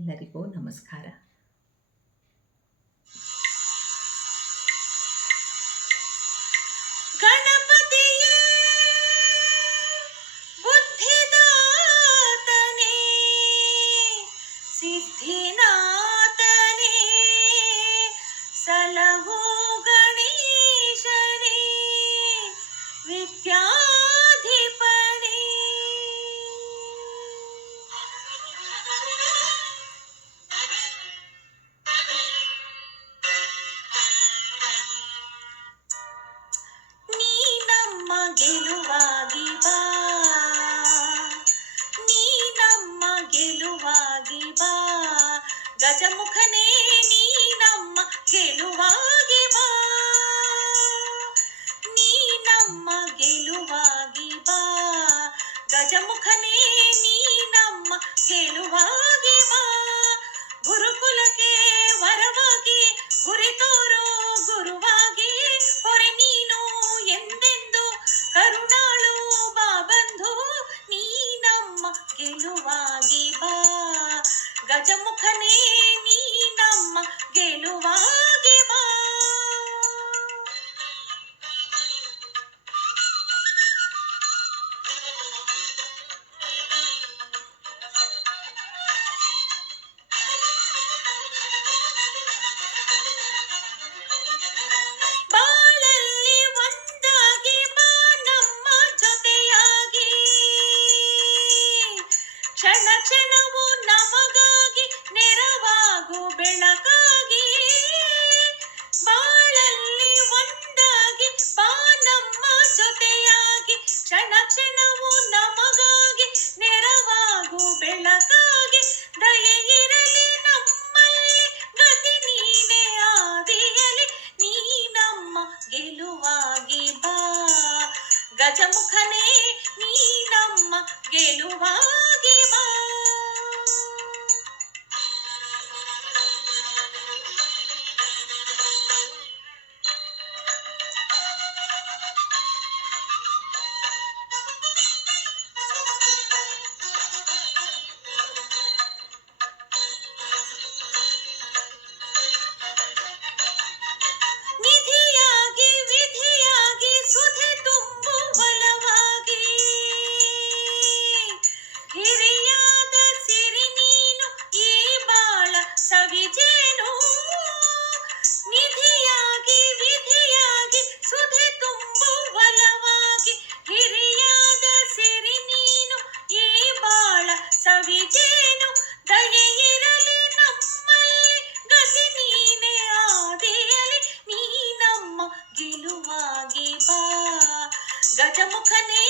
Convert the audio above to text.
ಎಲ್ಲರಿಗೂ ನಮಸ್ಕಾರ ಗಣ সম্মুখে নেই। ಗಜಮುಖನೇ ನೀ ನಮ್ಮ ಗೆಲುವಾಗಿ ಬಾ. ಕ್ಷಣ ಕ್ಷಣವು ನಮಗ ಬೆಳಕಾಗಿ ಬಾಳಲ್ಲಿ ಒಂದಾಗಿ ಬಾ ನಮ್ಮ ಜೊತೆಯಾಗಿ, ಕ್ಷಣ ಕ್ಷಣವು ನಮಗಾಗಿ ನೆರವಾಗು ಬೆಳಕಾಗಿ ದಯೆಯಿರಲಿ ನಮ್ಮಲ್ಲಿ, ಗತಿ ನೀನೇ ಆದಿಯಲಿ ನೀ ನಮ್ಮ ಗೆಲುವಾಗಿ ಬಾ. ಗಜಮುಖನೇ, ನೀ ನಮ್ಮ ಗೆಲುವಾಗಿ চমখানি